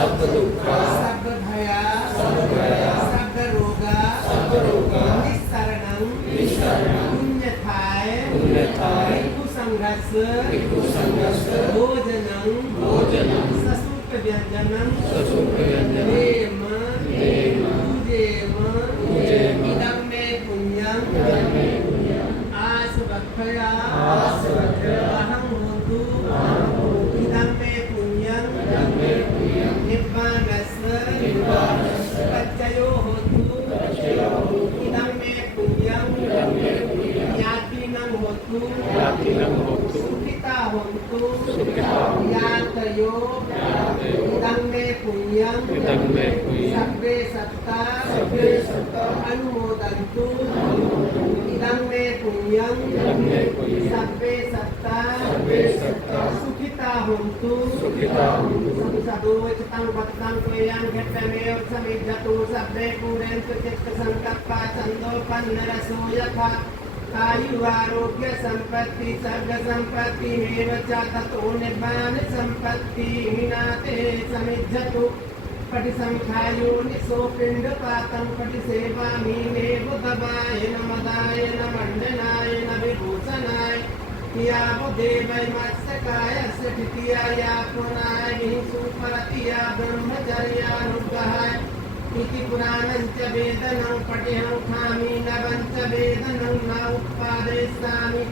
सब दुख सब भय सब रोग निस्सरणं पुण्यथाय भिक्षुसंघस् भोजनं ससुख व्यंजनं देम पूजेम इदं मे पुण्यं आसवक्खया अहं होतु इदं मे पुण्यं निब्बानस्य पच्चयो होतु इदं मे पुण्यं यातिनं होतु सुखिता होतु यातयो इदं मे पुण्यं सर्वे सत्ता अनुमोदन्तु इदं मे पुण्यं सर्वे सत्ता सुखिता होन्तु साधु चित्तं भक्तं त्वयां घट्टमेव समिद्धतु सर्वे पूरयन्तु चित्तसङ्कल्पा छन्दोपन्नरसो यथा आयुरारोग्य संपत्ति सर्ग संपत्ति मेव च ततो निर्वाण संपत्ति विनाते समिद्धतु पटिसंख्यायो निसोपिण्डपातं पटिसेवामि मे बुधवाय नमदाय नमण्डनाय नविभूषणाय यावदेवै मत्स्यकायस्य द्वितीया पुराय विहिंसुपरतिया ब्रह्मचर्यानुग्रहाय इति पुराणं च वेदनं पठ्यं खामि नवं च वेदनं न उत्पादयिष्यामि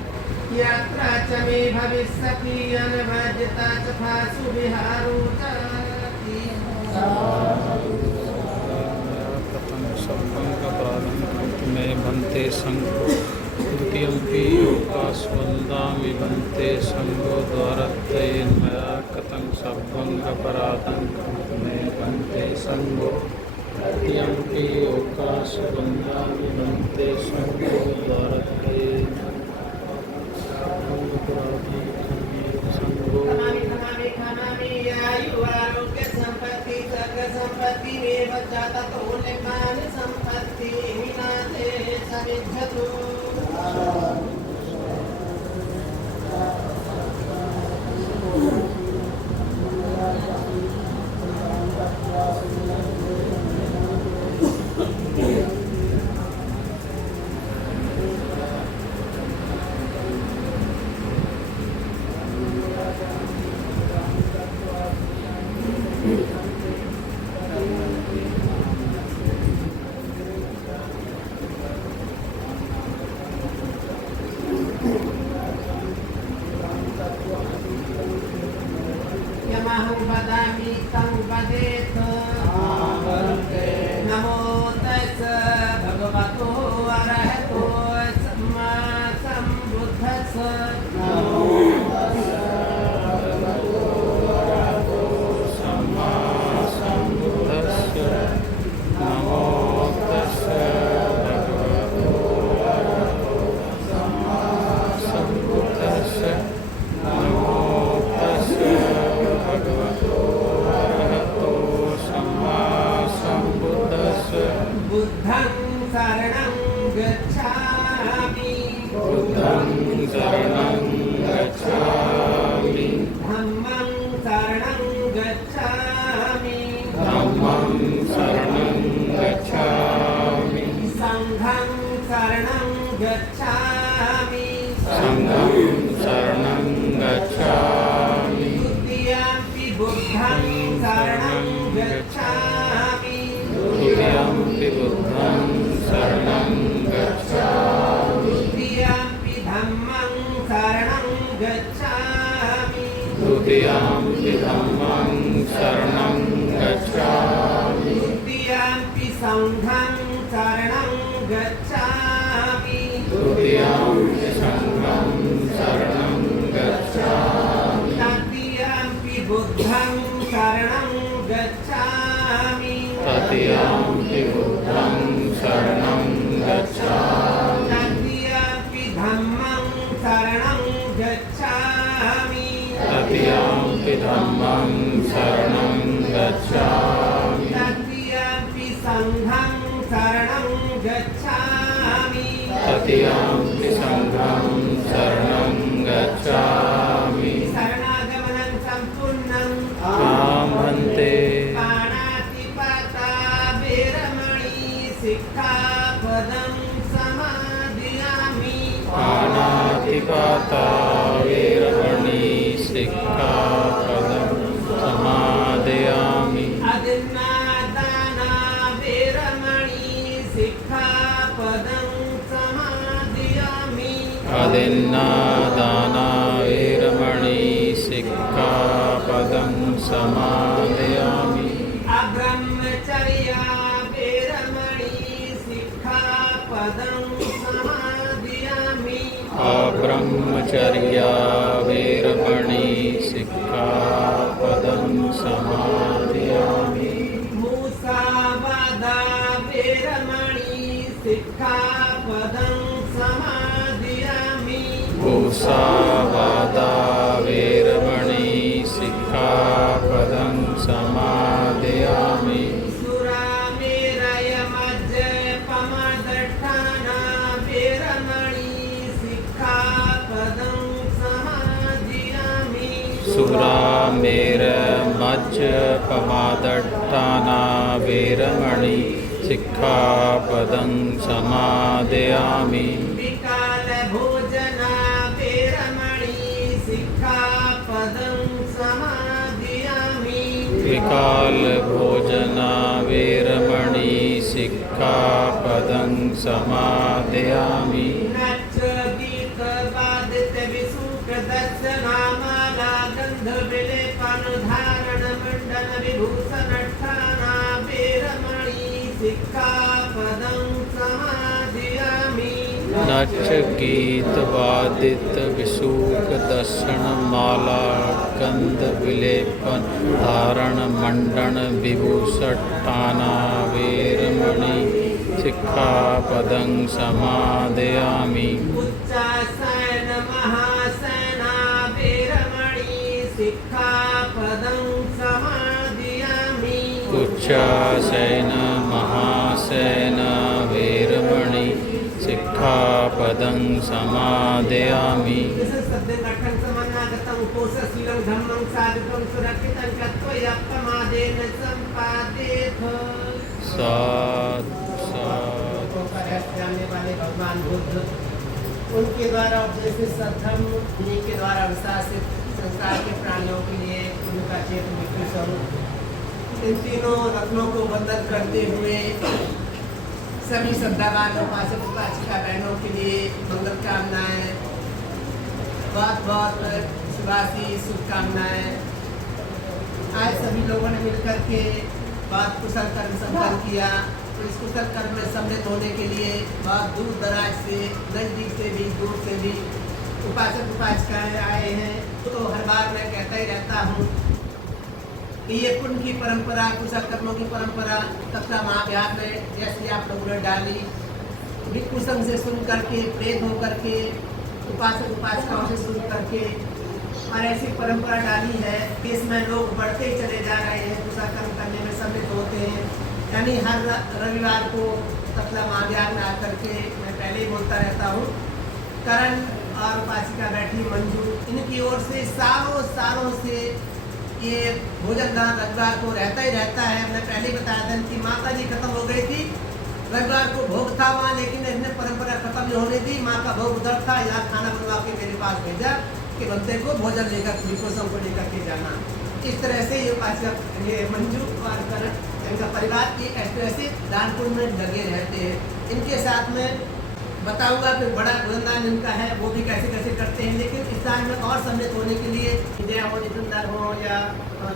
यात्रा च मे भविष्यति अनवद्यता च फासु विहारो च में भन्ते संगो द्वितीयंपि योगास्वल्दामि भन्ते संगो द्वारत्रयेन मया कथं सभ्भंगपराधं में भन्ते संगो द्वितीयंपि योगास्वल्दामि भन्ते संगो द्वारत्रयेन संगो खानामि आयुरारोग्य संपत्ति सर्ग संपत्ति मेव च ततो निर्वाण संपत्ति विनाशे समिद्धतु यमहं वदामि तं वदेत् नमो तस् भगवतो अरहतो सम्मा सम्बुद्धस्स नमो तस्स भगवतो अरहतो सम्मा सम्बुद्धस्स नमो तस्स भगवतो अरहतो सम्मा सम्बुद्धस्स बुद्धं शरणं गच्छामि बुद्धं शरणं गच्छामि धम्मं शरणं गच्छामि धम्मं शरणं गच्छामि संघं शरणं गच्छामि संघं शरणं गच्छामि द्वितीयंपि बुद्धं शरणं गच्छामि द्वितीयंपि बुद्धं शरणं गच्छामि द्वितीयंपि धम्मं शरणं गच्छामि द्वितीयंपि धम्मं शरणं गच्छामि द्वितीयंपि संघं शरणं गच्छामि द्वितीयंपि संघं शरणं गच्छामि तृतीयंपि बुद्धं शरणं गच्छामि तृतीयंपि बुद्धं शरणं गच्छामि तृतीयंपि धम्मं शरणं गच्छामि तृतीयंपि धम्मं शरणं गच्छामि तृतीयंपि संघं शरणं गच्छामि तृतीयंपि संघं शरणं गच्छामि शरणागमनं सम्पूर्णम् आं भन्ते सिक्खापदं समादियामि पानातिपाता वेरमणि सिक्खापदं समादयामि अदिन्नादाना वेरमणि सिक्खापदं समादियामि अदिन्नादाना वेरमणि सिक्खापदं समादयामि अब्रह्मचर्या वेरमणि सिक्खापदं समादियामि अब्रह्मचर्या वेरमणि सिक्खापदं समादयामि मुसावादा वेरमणि सिक्खापदं समादियामि मुसावादा वेरमणि सिक्खापदं समादयामि सुरामेरयमज्जपमदट्ठाना वेरमणि सिक्खापदं समादियामि सुरामेरमज्जपमादट्टाना वेरमणि सिक्खापदं समादयामि विकालभोजना वेरमणि सिक्खापदं समादियामि विकालभोजना वेरमणि सिक्खापदं समादयामि नच्चगीतवादितविसूकदर्शनामाला गन्धविलेपनुधारणमण्डलविभूषणट्ठाना वेरमणि सिक्खापदं समादियामि नच गीत वादित विशूक दर्शन माला गंध विलेपन धारण मंडन विभूषट्टाना वेरमणि सिक्खापदं समादयामि उच्चासन महासना वेरमणि सिक्खापदं समादियामि उच्चासैन महासैन वेरमणि सिक्खापदं समादयामि सद्यकठं समन्नागतं कोशशीलं धम्मं साधुकं सुरक्षितं कृत्वयप्रमादेन सम्पादेथ साधु साधु जाने वाले भगवान बुद्ध उनके द्वारा उपदेशित सद्धर्म उन्हीं के द्वारा अनुशासित संसार के प्राणियों के लिए उनका चेतन मृत्यु स्वरूप इन तीनों रत्नों को बंधन करते हुए सभी श्रद्धावान उपासक उपासिका बहनों के लिए मंगल कामनाएं बहुत बहुत शुभाशी शुभकामनाएं। आज सभी लोगों ने मिलकर के बहुत कुशल कर्म संपन्न किया। इस कुशल कर्म में सम्मिलित होने के लिए बहुत दूर दराज से नजदीक से भी दूर से भी उपासक उपासिकाएं आए हैं। तो हर बार मैं कहता ही रहता हूँ कि ये पुण्य की परंपरा कुशल कर्मों की परंपरा तथा महाव्यास में जैसे आप लोगों ने डाली भिक्षु संघ से सुन करके प्रेत होकर के उपासक उपासिकाओं से सुन करके और ऐसी परंपरा डाली है कि इसमें लोग बढ़ते ही चले जा रहे हैं, कुशल कर्म करने में सम्मिलित होते हैं। यानी हर रविवार को तथा महाव्यास में आकर के मैं पहले ही बोलता रहता हूँ करण और उपासिका बैठी मंजू इनकी ओर से सालों से ये भोजन दान रविवार को रहता ही रहता है। हमने पहले ही बताया था कि माता जी खत्म हो गई थी, रविवार को भोग था वहाँ, लेकिन इसने परंपरा खत्म नहीं होने दी। माँ का भोग उधर था, यहाँ खाना बनवा के मेरे पास भेजा कि बंदे को भोजन लेकर भिक्षुओं को लेकर के जाना। इस तरह से ये उपासक ये मंजू और करण इनका परिवार की ऐसे दान पुण्य में लगे रहते हैं। इनके साथ में बताऊंगा फिर बड़ा गुणदान इनका है वो भी कैसे कैसे करते हैं। लेकिन इस साल में और सम्मिलित होने के लिए विजय हो जितेंद्र हो या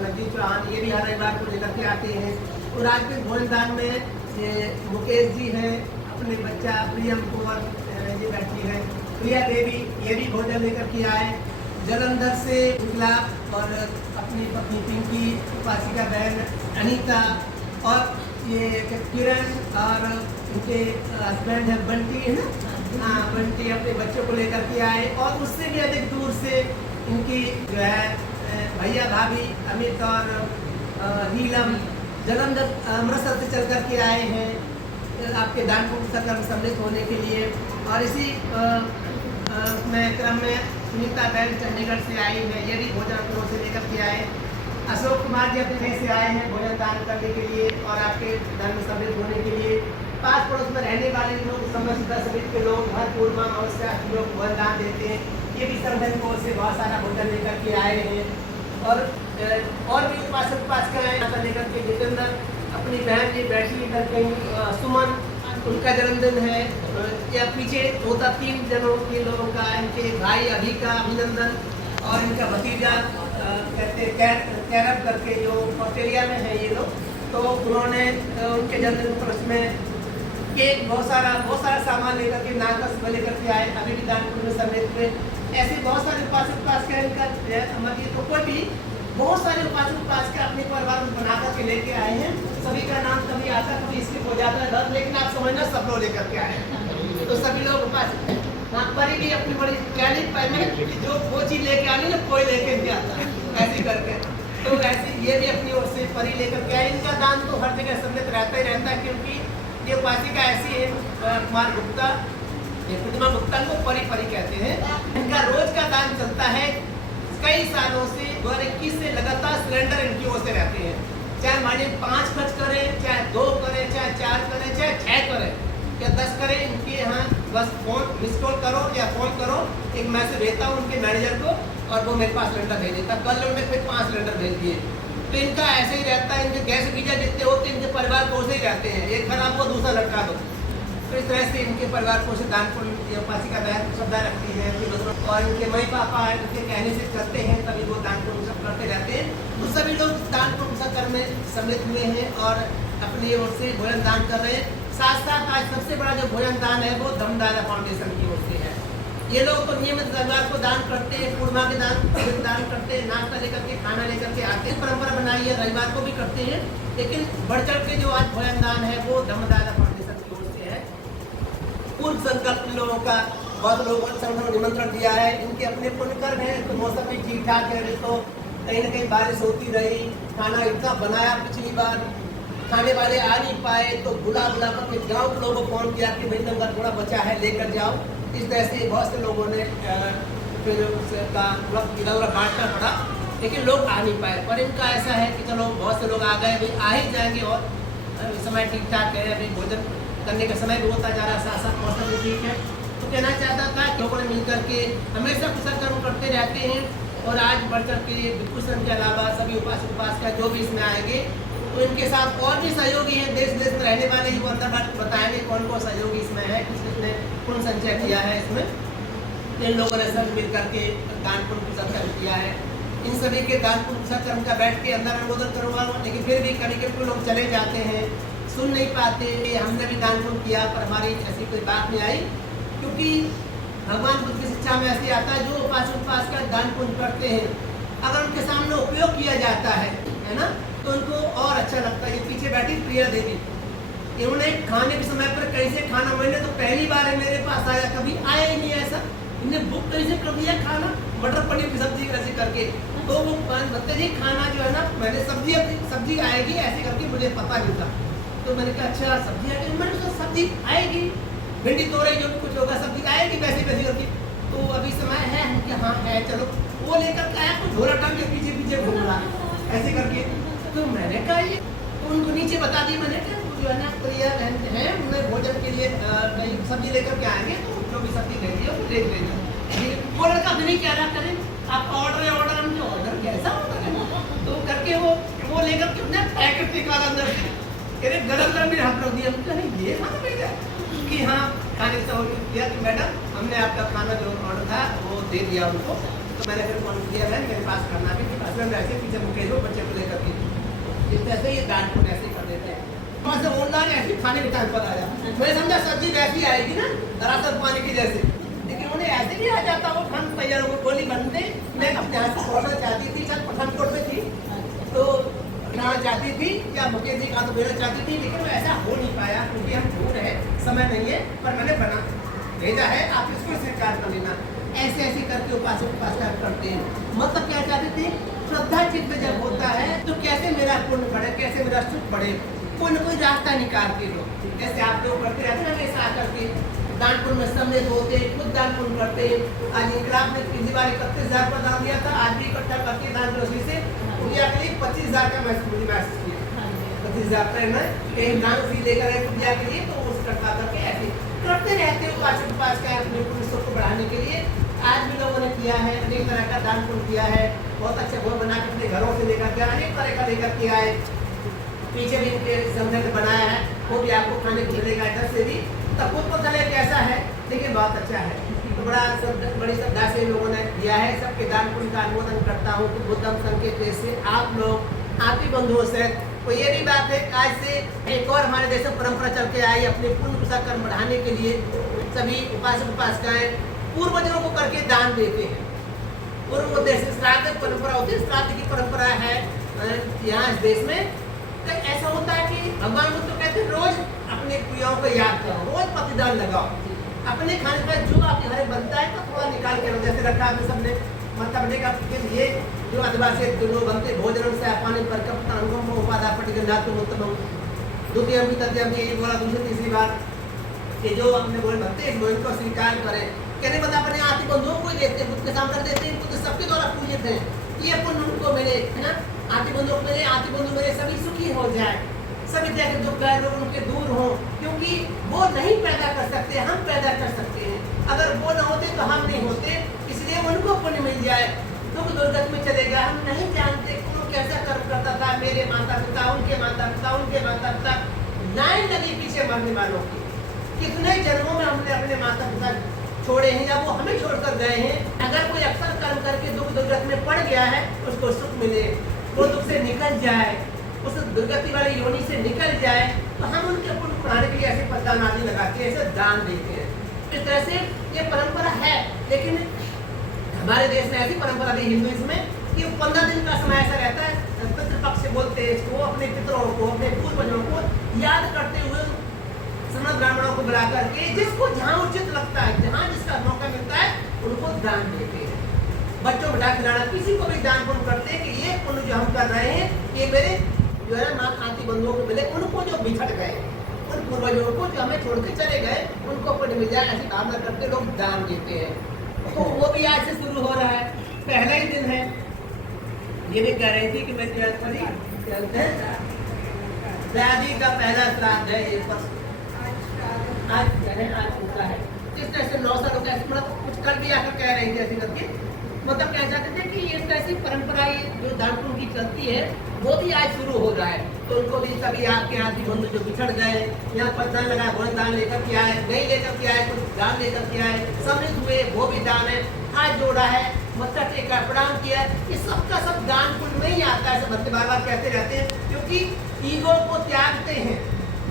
नजीब चौहान ये भी हर रविवार को लेकर के आते हैं। और आज के भोजनदान में ये मुकेश जी हैं, अपने बच्चा प्रियम कुंवर ये बैठी है, प्रिया देवी ये भी भोजन लेकर के आए। जलंधर से उजला और अपनी पत्नी पिंकी उपासिका बहन अनीता और ये किरण और उनके हस्बैंड है बंटी है ना, हाँ बंटी अपने बच्चों को लेकर के आए। और उससे भी अधिक दूर से इनकी जो है भैया भाभी अमित और नीलम जलंधर अमृतसर से चल कर के आए हैं आपके दान पुण्य कर्म सम्मिलित होने के लिए। और इसी में क्रम में सुनीता बहन चंडीगढ़ से आई है, ये भी भोजन अपनों से लेकर के आए। अशोक कुमार जी अपने घर से आए हैं भोजन दान करने के लिए और आपके दान में सम्मिलित होने के लिए। पास पड़ोस में रहने वाले लोग, समस्त समिति के लोग, हर पूर्णिमा अमावस्या लोग भोजन दान देते हैं। ये भी संगठन को से बहुत सारा भोजन लेकर के आए हैं। और भी उपासक उपासिकाएं लेकर के जितेंद्र, अपनी बहन जी बैठी इधर कहीं, सुमन, उनका जन्मदिन है। या पीछे होता 3 जनों के लोगों का, इनके भाई अभी का अभिनंदन और इनका भतीजा कहते कैरब करके, जो ऑस्ट्रेलिया में है ये लोग। तो उन्होंने उनके जन्मदिन पर उसमें केक बहुत सारा सामान लेकर के, नागस लेकर के आए। अभी भी दानपुर में समेत में ऐसे बहुत सारे उपासक उपासिकाएं इनका मतलब तो कोई भी बहुत सारे उपासक उपासिका अपने परिवार में बना करके लेके आए हैं। सभी का नाम कभी आता कभी स्किप हो जाता है, लेकिन आप समझना सब लोग लेकर के आए हैं। तो सभी लोग उपासक वहाँ पर ही अपनी बड़ी कहनी पाई जो वो चीज़ लेके आनी ना कोई लेके नहीं आता, ऐसे करके। तो ऐसे ये भी अपनी ओर से परी लेकर के आए। इनका दान तो हर जगह सम्मिलित रहता ही रहता है, क्योंकि ये उपासिका ऐसी है, कुमार गुप्ता, प्रतिमा गुप्ता को परी कहते हैं। इनका रोज का दान चलता है कई सालों से। 2021 से लगातार सिलेंडर इनकी ओर से रहते हैं, चाहे महीने 5 खर्च करें, चाहे 2 करें, चाहे 4 करें, चाहे 6 करें या 10 करें। इनके यहाँ बस फोन मिस कॉल करो या फोन करो, एक मैसेज भेजता हूँ उनके मैनेजर को और वो मेरे पास सिलेंडर भेज देता। कल उन्होंने फिर 5 सिलेंडर भेज दिए। तो इनका ऐसे ही रहता है। इनके गैस गीजर जितने होते हैं इनके परिवार को से ही रहते हैं, एक खराब हो दूसरा लटका दो। तो इस तरह से इनके परिवार को से दानपुर उपासिका बहन श्रद्धा रखती है। और इनके मई पापा इनके कहने से करते हैं, तभी वो दानपुर सब करते रहते हैं। तो सभी लोग दानपुर कर्म में सम्मिलित हुए हैं और अपनी ओर से भोजन दान कर रहे हैं। साथ साथ आज सबसे बड़ा जो भोजन दान है वो धर्मदाता फाउंडेशन की ओर से है। ये लोग तो नियमित रविवार को दान करते हैं, पूर्णिमा के दान करते हैं, नाश्ता लेकर के खाना लेकर के आते हैं। परंपरा बनाई है, रविवार को भी करते हैं। लेकिन बढ़ चढ़ के जो आज भोजन दान है वो धर्मदाता फाउंडेशन की ओर से है। पूर्व संकल्प लोगों का बहुत लोगों ने संगठन निमंत्रण दिया है। इनके अपने पुण्य कर्म है, तो मौसम भी ठीक ठाक है। तो कहीं ना कहीं बारिश होती रही, खाना इतना बनाया पिछली बार, खाने वाले आ नहीं पाए, तो बुला करके गाँव के लोगों को फोन किया कि भाई तुमका थोड़ा बचा है लेकर जाओ। इस तरह से बहुत से लोगों ने फिर उसका इधर उधर बांटना पड़ा, लेकिन लोग आ नहीं पाए। पर इनका ऐसा है कि चलो बहुत से लोग आ गए, भाई आ ही जाएंगे और समय ठीक ठाक है, अभी भोजन करने का समय भी होता जा रहा है, साथ साथ मौसम भी ठीक है। तो कहना चाहता था कि लोगों ने मिल करके हमेशा कुशल कर्म करते रहते हैं। और आज बढ़ चढ़ के विभूषण के अलावा सभी उपासक उपासिका जो भी इसमें आएंगे, तो इनके साथ और भी सहयोगी हैं, देश देश में रहने वाले ही वो अंदर बात बताएंगे कौन कौन सहयोगी इसमें है, किसने पुण्य संचय किया है इसमें। इन लोगों ने सब मिल करके दान पुण्य सत्कर्म किया है। इन सभी के दान पुण्य सत्कर्म का बैठ के अंदर अनुमोदन करूँगा, लेकिन फिर भी कभी कभी लोग चले जाते हैं, सुन नहीं पाते। हमने भी दान पुण्य किया पर हमारी ऐसी कोई बात नहीं आई, क्योंकि भगवान बुद्ध की शिक्षा में ऐसे आता है जो उपासक उपासिका दान पुण्य करते हैं, अगर उनके सामने उपयोग किया जाता है ना, तो उनको और अच्छा लगता है। ये पीछे बैठी प्रिया देवी, इन्होंने खाने के समय पर कैसे खाना, मैंने तो पहली बार मेरे पास आया, कभी आया ही नहीं ऐसा। इन्हें बुक कैसे कर दिया खाना, मटर पनीर की सब्जी ऐसे करके। तो वो बताते जी खाना जो है ना, मैंने सब्जी आएगी ऐसे करके, मुझे पता नहीं था। तो मैंने कहा अच्छा सब्जी आएगी, मैंने सोचा सब्जी आएगी, भिंडी तोड़े जो कुछ होगा सब्जी आएगी वैसे करके। तो अभी समय है कि हाँ है, चलो वो लेकर आया, कुछ झोला टांग के पीछे पीछे घूम रहा ऐसे करके। तो मैंने कहा ये, तो उनको नीचे बता दी, मैंने कहा जो है ना प्रिया बहन है, उन्हें भोजन के लिए कहीं सब्जी लेकर के आएंगे, तो जो भी सब्जी ले लिया वो देख लेंगे। वो लड़का भी नहीं क्या रहा करें, आप ऑर्डर हमने ऑर्डर कैसा ऑर्डर है, तो करके वो लेकर के अपने पैकेट निकाला अंदर से, गरम भी हाथ रख दिया। हमने ये खाना मिल गया कि हाँ खाने से किया कि मैडम हमने आपका खाना जो ऑर्डर था वो दे दिया उनको। तो मैंने फिर फोन किया है मेरे पास खाना भी, हस्बैंड ऐसे पीछे मुकेश हो बच्चे को लेकर के, इस तरह से ये दान पुण्य ऐसे कर देते हैं। वहाँ से ऑनलाइन ऐसे खाने के टाइम पर आया, मैं समझा सब्जी वैसी आएगी ना दरअसल पानी की जैसे, लेकिन उन्हें ऐसे नहीं आ जाता। वो खान तैयार हो गोली बनते, मैं अपने हाथ से छोड़ना चाहती थी, शायद पठानकोट में थी तो बनाना चाहती थी या मुकेश जी का तो देना चाहती थी, लेकिन वो ऐसा हो नहीं पाया क्योंकि हम दूर है, समय नहीं है। पर मैंने बना भेजा है, आप इसको स्वीकार कर लेना। ऐसे ऐसे करके उपासक उपासना करते हैं। मतलब क्या चाहते थे, श्रद्धा चित्त जब होता है तो कैसे मेरा पुण्य बढ़े, कैसे मेरा सुख बढ़े, कोई न कोई रास्ता निकालते लोग। जैसे आप लोग करते रहते हैं हमेशा करके दान पुण्य में सम्मिलित होते, खुद दान पुण्य करते। आज इंकलाब ने पिछली बार 31,000 का दान दिया था, आज भी इकट्ठा करके दान रसी से पूजा के लिए 25,000 का मैसेज किया, 25,000 दान रसी लेकर आए पूजा के लिए। तो करवा करके ऐसे करते रहते हो उपास का अपने पुण्य सुख को बढ़ाने के लिए। आज भी लोगों ने किया है, अनेक तरह का दान पुण्य किया है, बहुत अच्छे भोग बना के अपने घरों से लेकर के अनेक तरह का लेकर के आए। पीछे भी इनके समझ बनाया है, वो भी आपको खाने को मिलेगा इधर से भी, तब खुद को चले कैसा है, लेकिन बहुत अच्छा है। तो बड़ी श्रद्धा से लोगों ने दिया है। सबके दान पुण्य का अनुमोदन करता हूँ। तो बुद्धम संकेत से आप लोग आप ही बंधुओं से तो ये भी बात है, आज से एक और हमारे देश में परंपरा चल के आई, अपने पुण्य कुशल कर्म बढ़ाने के लिए सभी उपासक उपासिकाएं पूर्वजों को करके दान देते हैं। पूर्व देश श्राद्ध परंपरा होती है, श्राद्ध की परंपरा है यहाँ इस देश में। तो ऐसा होता है कि भगवान बुद्ध तो कहते हैं रोज अपने प्रियों को याद करो, रोज प्रतिदान लगाओ। अपने खाने पर जो आपके घर बनता है तो थोड़ा निकाल के जैसे रखा है सबने मतलब का ये जो आदिवासी लोग बनते भोजन से पानी पर कप उपादा पटिगंधातुम उत्तमम द्वितीय भी तृतीय भी ये बोला दूसरी तीसरी बार कि जो अपने भोजन बनते हैं भोजन को स्वीकार करें। कहने बता अपने आती बंधुओं को देते हैं, बुद्ध के सामने देते हैं, बुद्ध सबके द्वारा पूजित हैं। ये पुण्य उनको मिले है ना, आती बंधुओं को मिले, आती बंधु मेरे सभी सुखी हो जाए, सभी तरह के दुख रोग उनके दूर हो, क्योंकि वो नहीं पैदा कर सकते, हम पैदा कर सकते हैं। अगर वो न होते तो हम नहीं होते, इसलिए उनको पुण्य मिल जाए। दुख दुर्गत में चलेगा। हम नहीं जानते कौन कैसा कर्म करता था, मेरे माता पिता, उनके माता पिता, उनके माता पिता, लाइन लगी पीछे मरने वालों की। कितने जन्मों में हमने अपने माता पिता छोड़े हैं या वो हमें छोड़कर गए हैं। अगर कोई अक्सर कर्म करके दुख दुर्गत में पड़ गया है, उसको सुख मिले, वो दुख से निकल जाए, उस दुर्गति वाली योनि से निकल जाए, तो हम उनके पुण्य बढ़ाने के लिए ऐसे पदान आदि लगाते हैं, ऐसे दान देते हैं। इस तरह से ये परंपरा है। लेकिन हमारे देश में ऐसी परंपरा भी हिंदुइज्म में कि 15 दिन का समय ऐसा रहता है, पितृपक्ष से बोलते हैं इसको, अपने पितरों को, अपने पूर्वजों को याद करते हुए समस्त ब्राह्मणों को बुला करके जिसको जहाँ उचित लगता है, जहाँ जिसका मौका मिलता है, उनको दान देते हैं। बच्चों बिठा खिलाना, किसी को भी दान पुण्य करते हैं कि ये पुण्य जो हम कर रहे हैं, ये मेरे जो है माँ आती बंधुओं को मिले, उनको जो बिछड़ गए, उन पूर्वजों को जो हमें छोड़ के चले गए, उनको पुण्य मिल जाए, ऐसी भावना करके लोग दान देते हैं। तो वो भी आज से शुरू हो रहा है, पहला ही दिन है। ये भी कह रही थी कि मैं शादी का पहला श्राद्ध है, ये आज होता है। इस तरह से 9 सालों का मतलब कुछ कल भी आकर कह रही थी ऐसी करके, मतलब कह चाहते थे कि इस तरह से परंपरा जो दान पुण्य की चलती है वो भी आज शुरू हो रहा है। तो उनको भी सभी आपके आदि बंधु जो बिछड़ गए, यहाँ पर दान लगाए, भोजन दान लेकर के आए, नहीं लेकर के आए, कुछ दान लेकर के आए, सम्मिलित हुए, वो भी दान है, हाथ जोड़ा है, मत्था टेका, प्रणाम किया, ये सबका सब दान पुण्य में ही आता है। सब बार बार कहते रहते हैं, क्योंकि ईगो को त्यागते हैं,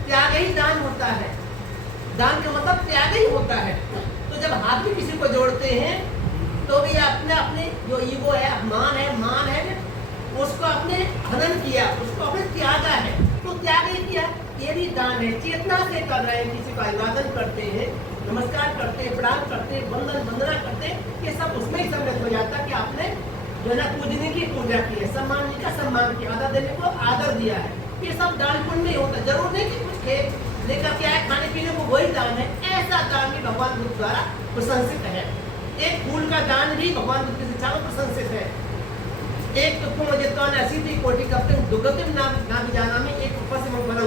त्याग ही दान होता है। दान का मतलब त्याग ही होता है। तो जब हाथ में किसी को जोड़ते हैं तो भी आपने अपने जो ईगो है, मान है, उसको आपने हनन किया, उसको आपने त्यागा है, तो त्याग ही किया, ये भी दान है। चेतना से कर रहे हैं, किसी का अभिवादन करते हैं, नमस्कार करते हैं, प्रणाम करते हैं, वंदना करते हैं, ये सब उसमें ही सम्मिलित हो जाता है कि आपने जो है पूजने की पूजा की है, सम्मान का सम्मान किया, आदर देने को आदर दिया है। ये सब दान पुण्य नहीं होता। जरूर नहीं कि कुछ खेत लेकर के आए खाने पीने को, वही दान है। ऐसा दान भी भगवान बुद्ध द्वारा प्रशंसित है। एक फूल का दान भी भगवान बुद्ध की शिक्षा में प्रशंसित है। एक असीति कोटि कप्ते दुर्गतिम ना भी जाना में एक ऊपर से मैं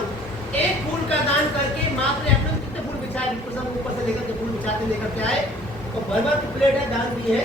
एक फूल का दान करके मात्र अपने कितने फूल बिछाए, ऊपर से लेकर के फूल बिछाते लेकर के आए, तो भर की प्लेट है, दान भी है।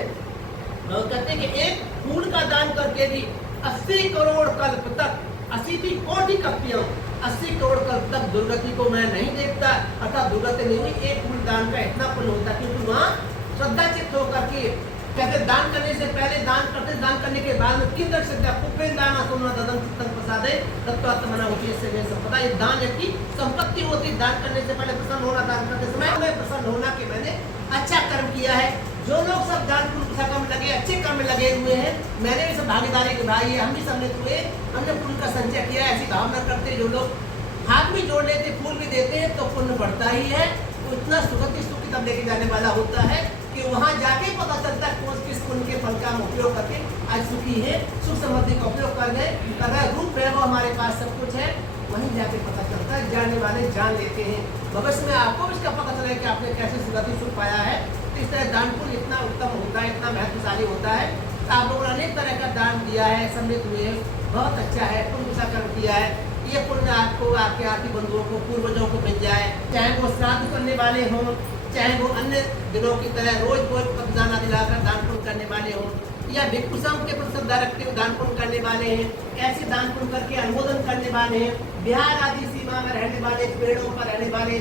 कहते हैं कि एक फूल का दान करके भी 80 करोड़ कल्प तक, 80 कोटि कप्तियों, 80 करोड़ कल्प तक दुर्गति को मैं नहीं देखता, अर्थात दुर्गति नहीं हुई। एक फूल दान का इतना पुण्य होता है, क्योंकि वहाँ श्रद्धा चित्त होकर के कहते दान करने से पहले दान करते, दान करने के बाद में किंदर श्रद्धा कुपेन दाना तुमना ददन चित्तन प्रसादे तत्वात्मना होती है। इससे संपदा, ये दान की संपत्ति होती। दान करने से पहले प्रसन्न होना, दान करते समय हमें प्रसन्न होना कि मैंने अच्छा कर्म किया है। जो लोग सब दान पुण्य कर्म लगे, अच्छे कर्म में लगे हुए हैं, मैंने भी सब भागीदारी निभाई है, हम भी सम्मिलित हुए, हमने पुण्य का संचय किया, ऐसी भावना करते। जो लोग हाथ भी जोड़ लेते, फूल भी देते हैं, तो पुण्य बढ़ता ही है। तो इतना सुखी तब लेके जाने वाला होता है कि वहाँ जाके पता चलता है कौन किस पुण्य के फल का हम उपयोग करके आज सुखी है, सुख समृद्धि का उपयोग कर गए, अगर रूप है वो हमारे पास सब कुछ है, वहीं जाके पता चलता है। जानने वाले जान लेते हैं, भविष्य में आपको भी इसका पता चले कि आपने कैसे सुगति सुख पाया है। तो इस तरह दान पुण्य इतना उत्तम होता है, इतना महत्वशाली होता है। आप लोगों ने अनेक तरह का दान दिया है, सम्मिलित हुए, बहुत अच्छा है, पुण्य कर्म किया है। ये पुण्य आपको आपके आदि बंधुओं को पूर्वजों को मिल जाए, चाहे वो श्राद्ध करने वाले हों, चाहे वो अन्य दिनों की तरह रोज रोज दान दिलाकर दान पुण्य करने वाले हों, या भिक्षु संघ के प्रति श्रद्धा रखते हुए दान पुण्य करने वाले हैं, ऐसे दान पुण्य करके अनुमोदन करने वाले हैं, बिहार आदि सीमा में रहने वाले, पेड़ों पर रहने वाले,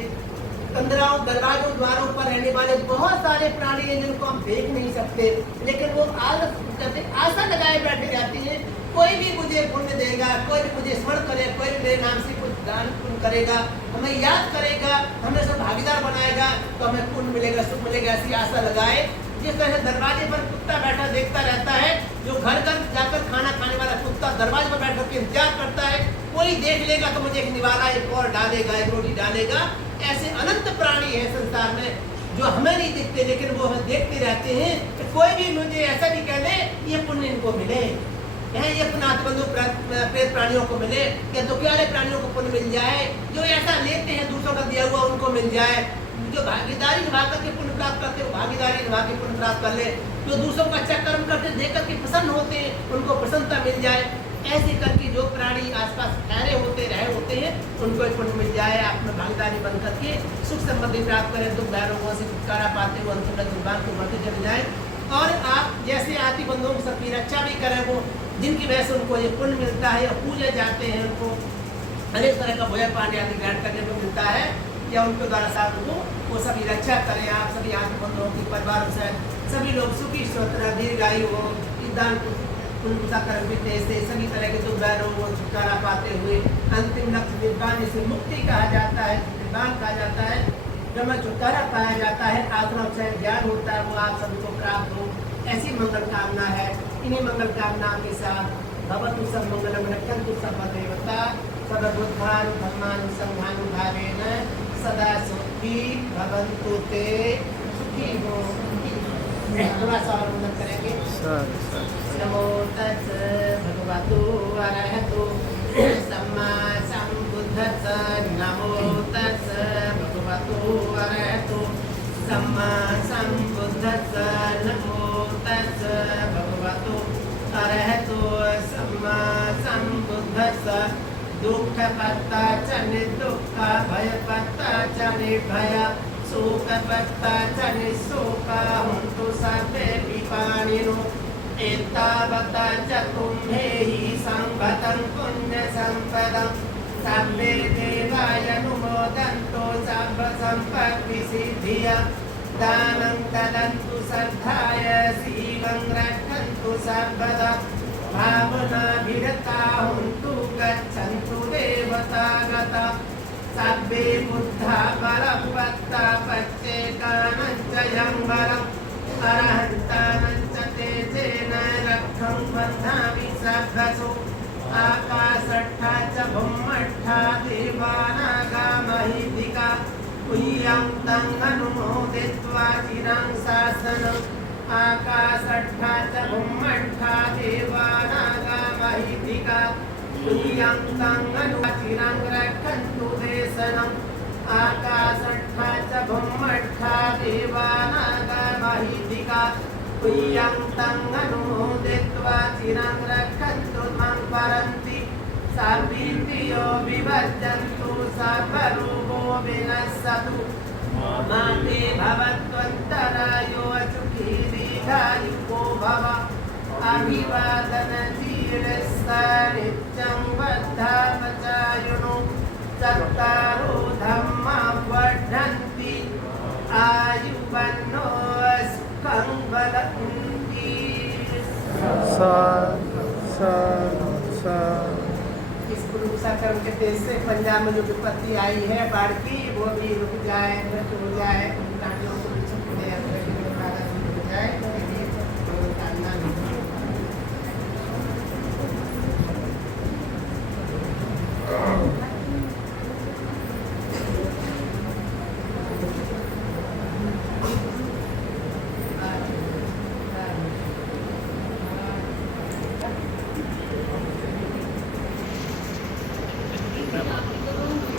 कंदराओं दरवाजों द्वारों पर रहने वाले बहुत सारे प्राणी हैं जिनको हम देख नहीं सकते, लेकिन वो आशा लगाए बैठे रहते हैं, कोई भी मुझे पुण्य देगा, कोई भी मुझे स्मरण करेगा, कोई भी मेरे नाम से कुछ दान पुण्य करेगा, हमें याद करेगा, हमें सब भागीदार बनाएगा तो हमें पुण्य मिलेगा, सुख मिलेगा, ऐसी आशा लगाए। जिस तरह दरवाजे पर कुत्ता बैठा देखता रहता है, जो घर घर जाकर खाना खाने वाला कुत्ता दरवाजे पर बैठ कर इंतजार करता है, कोई देख लेगा तो मुझे एक निवाला, एक और डालेगा, एक रोटी डालेगा, ऐसे अनंत प्राणी है संसार में जो हमें नहीं दिखते लेकिन वो हमें देखते रहते हैं कि कोई भी मुझे ऐसा भी कह ले ये पुण्य इनको मिले, ये पुण्यात्मबंधु प्रेत प्राणियों को मिले, या दुखियाले प्राणियों को पुण्य मिल जाए, जो ऐसा लेते हैं दूसरों का दिया हुआ उनको मिल जाए, जो भागीदारी निभा करके पुण्य प्राप्त करते हैं भागीदारी निभा के पुण्य प्राप्त कर ले, जो दूसरों का अच्छा कर्म करते देख करके प्रसन्न होते हैं उनको प्रसन्नता मिल जाए, ऐसे करके जो प्राणी आसपास ठहरे होते रहे होते हैं उनको एक पुण्य मिल जाए, आप में भागीदारी बन करके सुख समृद्धि प्राप्त करें, दुख रोगों से छुटकारा पाते हुए अंत में दुर्भाग्य को बढ़ते चले जाए, और आप जैसे आदि बंधुओं की सबकी रक्षा भी करें, वो जिनकी वजह से उनको ये पुण्य मिलता है, पूजे जाते हैं, उनको अनेक तरह का भोजन पानी आदि ग्रहण करने को मिलता है, या उनके द्वारा साथ को वो सभी रक्षा करें। आप सभी आदि बंधुओं की परिवारों से सभी लोग सुखी स्वतंत्र दीर्घायु हो, दान पुण्य कर्म से सभी तरह के दुख रोगों को छुटकारा पाते हुए अंतिम लक्ष्य निर्वाण से मुक्ति कहा जाता है, निर्वाण कहा जाता है, जब में छुटकारा पाया जाता है, आत्मा से ज्ञान होता है, वो आप सभी को प्राप्त हो, ऐसी मंगल कामना है। इन्हीं मंगल कामनाओं के साथ भवतु सब मंगलम रक्षन्तु सब देवता सर्वबुद्धान धर्मान संघानुभावेन सदा सुखी भवन्तु ते सुखी हो। थोड़ा सा और वंदन करेंगे। नमो तस् भगवतो अरहतो सम्मा सम्बुद्धस्स। नमो तस् भगवतो अरहतो सम्मा सम्बुद्धस्स। नमो तस् भगवतो अरहतो सम्मा सम्बुद्धस्स। दुःखपत्ता च निर्दुःख भयपत्ता च निर्भय शोकपत्ता च निःशोका हुन्तु सर्वे विपाणिनो। एतावता च तुम्हेहि सम्भतं पुण्यसम्पदं सर्वे देवायनुमोदन्तो सर्वसम्पत्तिसिद्धिया। दानं ददन्तु श्रद्धाय शीलं रक्षन्तु सर्वदा। भावनाभिरता हुन्तु गच्छन्तु देवतागता। सर्वे बुद्धा परपत्ता पच्चेकानञ्च यम्बरम् अरहन्तानञ्च तेजेन रक्षं बध्नामि सर्वसु। आकाशट्ठा च भुम्मट्ठा देवानागामहिधिका। पुय्यं तं अनुमोदित्वा चिरं शासनम्। आकाशट्ठा च भुम्मट्ठा देवानागामहिधिका। पुय्यं तं चिरं रक्षन्तु देशनम्। आकाशट्ठा च भुम्मट्ठा देवानागामहिधिका। पुय्यं तं अनुमोदित्वा चिरं रक्षन्तु मां परन्ति। सर्वेन्द्रियो विवर्जन्तु सर्वरोगो विनश्यतु। मा ते भवत्वन्तरायो सुखी दीर्घायुको भव। अभिवादनशीलस्स नित्यं वर्धपचायुनो। चत्वारो धम्मा वर्धन्ति आयुवन्नो सुखं वदन्ति। इस गुरु कर्म के तेज से पंजाब में जो विपत्ति आई है बाढ़ की, वो भी रुक जाए, नष्ट हो जाए, उन प्राणियों को भी सुख मिले, हो जाए, कामना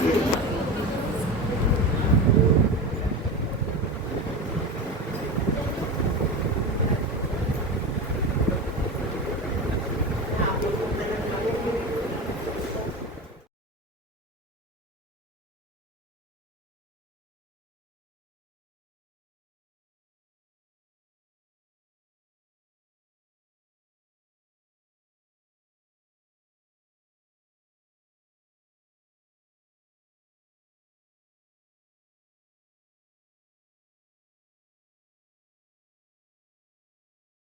Thank you.